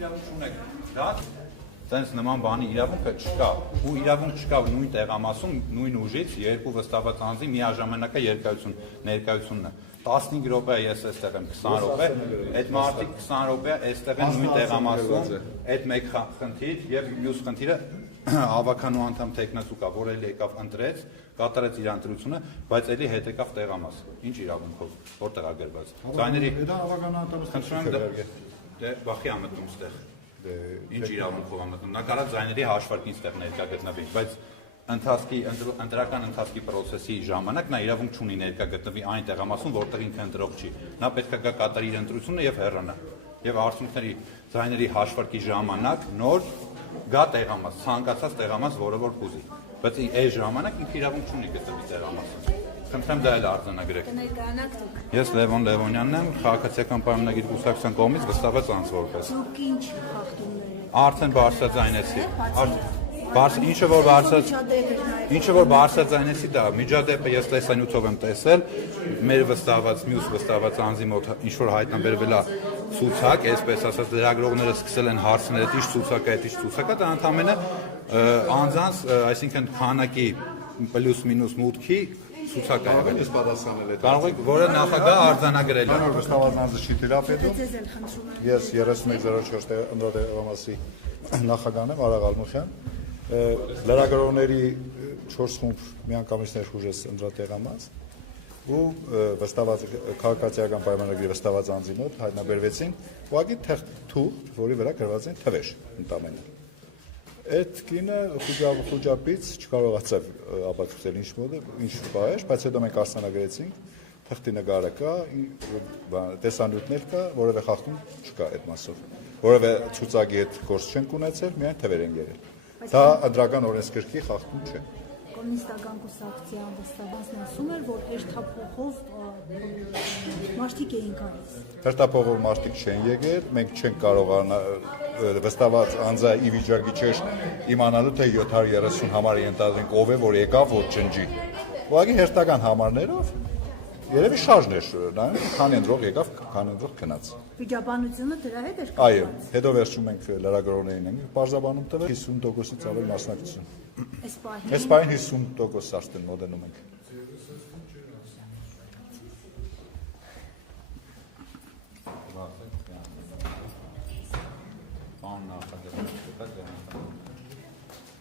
իրավունք չունեք։ Դա Տենց նման բանի իրավունքը չկա, ու իրավունք չկա նույն տեղամասում, նույն ուժից երկու վստահված անձի միաժամանակ ներկայությունն է։ 15 րոպե ես այստեղ եմ 20 րոպե, այդ մարդիկ 20 րոպե այստեղ են նույն տեղամասում, այդ մեկ խնդիր եւ մյուս խնդիրը ավականու անդամ տեխնացու կա, որ էլի եկավ ընտրեց, կատարեց իր ընտրությունը, բայց էլի հետ եկավ տեղամաս։ Ինչ իրավունքով, որտեղ է գրված։ Ձայների դա ավականու անդամը դե բախի ամտում ստեղ։ Ինչ իրավունքով ամտում։ Նա կարա ձայների հաշվարկին ստեղ ներկա գտնվի, բայց ընտրական ընթացքի process-ի ժամանակ նա իրավունք չունի ներկա գտնվի այն տեղամասում, որտեղ ինքը ընտրող չի։ Նա պետք է գա կատարի իր ընտրությունը եւ հեռանա։ Եվ արդյունքների ձայների հաշվարկի ժամանակ նոր գա տեղամաս, ցանկացած տեղամաս, որը որ կուզի։ Բայց այս ժամանակ ինքը իրավունք չունի գտնվի տեղամասում։ Խնդրեմ դա էլ արձանագրեք։ Կներկայանաք դուք։ Ես Լևոն Լևոնյանն եմ, քաղաքացիական պայմանագիր կուսակցության կողմից վստահված անձ որպես։ Դուք ինչ խախտումներ եք։ Արդեն բարձրաձայնեցի։ Ինչը որ բարձրաձայնեցի դա միջադեպը ես տեսանյութով եմ տեսել, մեր վստահված մյուս վստահված անձի մոտ ինչ որ հայտնաբերվել է ցուցակ, այսպես ասած լրագրողները սկսել են հարցնել, այդ ինչ ցուցակ է, այդ ինչ ցուցակ է, դա ընդհանրապես անձանց, այսինքն քանակի պլյուս մինուս մուտքի ցուցակ է եղել։ Ես պատասխանել եմ։ Կարող եք, որը նախագահ արձանագրել է։ Նոր վստահված անձը չի տիրապետում։ Ձեզ էլ խնդրում եմ։ Ես 3104 ընդդիմադիր նախագահն եմ Արաղ Ալմուխյան։ Լրագրողների 4 խումբ միանգամից ներխուժեց ընդդիմադիր ու վստահված քաղաքացիական պայմանագրի վստահված անձի մոտ հայտնաբերվեցին ուղղակի թուղթ, որի վրա գրված են թվեր ընդամենը։ Այդ կինը խուճապից չկարողացավ ապացուցել ինչ բաներ, բայց հետո մենք արձանագրեցինք, թղթի նկարը կա, տեսանյութներ կա, որևէ խախտում չկա այդ մասով, որևէ ցուցակի հետ գործ չենք ունեցել, միայն թվեր են եղել։ Դա ընդրական օրենսգրքի խախտում չէ։ Կոմունիստական կուսակցության վստահվածն ասում էր, որ հերթափոխով մարդիկ էին գալիս։ Հերթափոխով մարդիկ չեն եկել, մենք չենք կարողանալ վստահված անձը ի վիճակի չէր իմանալու թե 730 համարի ենթադրենք ով է, որ եկավ, որ ջնջի։ Ուղղակի հերթական համարներով երևի շարժներ նայում, քանի ընտրող եկավ, քանի ընտրող գնաց։ Վիճաբանությունը դրա հետ էր Այո, հետո վերջում ենք լրագրողներին ենք բարձրաբանում տվել 50%-ից ավել մասնակցություն։ Այս պահին 50% արդեն մոդենում ենք։ Բան նախագծում